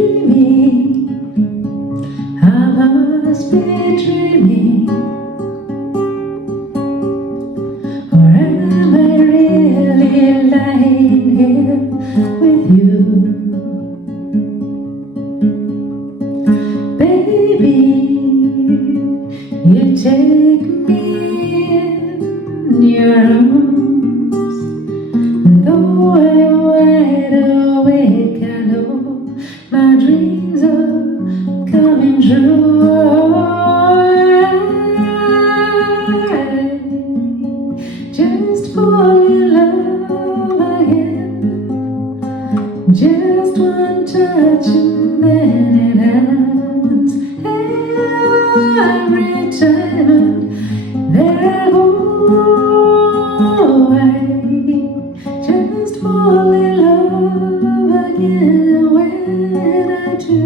dreaming, I must be dreaming, or am I really lying here with you? Baby, you take me in your arms, and though I'm wide awake, I know my dreams are coming true. I just fall in love again, just one touch and then it happens every time. And there I go, I just fall in love again when I do.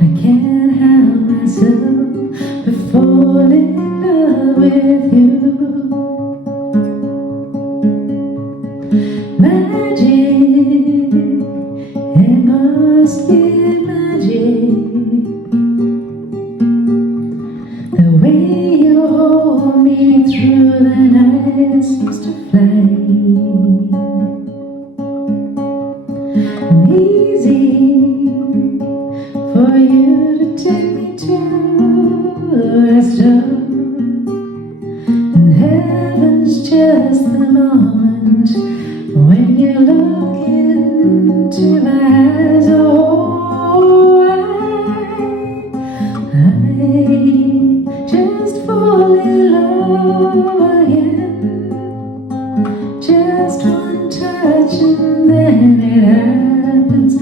I can't help myself but fall in love with you. Magic, it must be magic. The way you hold me through the night seems to fly. Easy for you to take me to a star, and heaven's just the moment when you look into my eyes. Oh, I just fall in love again, just one touch and then it happens.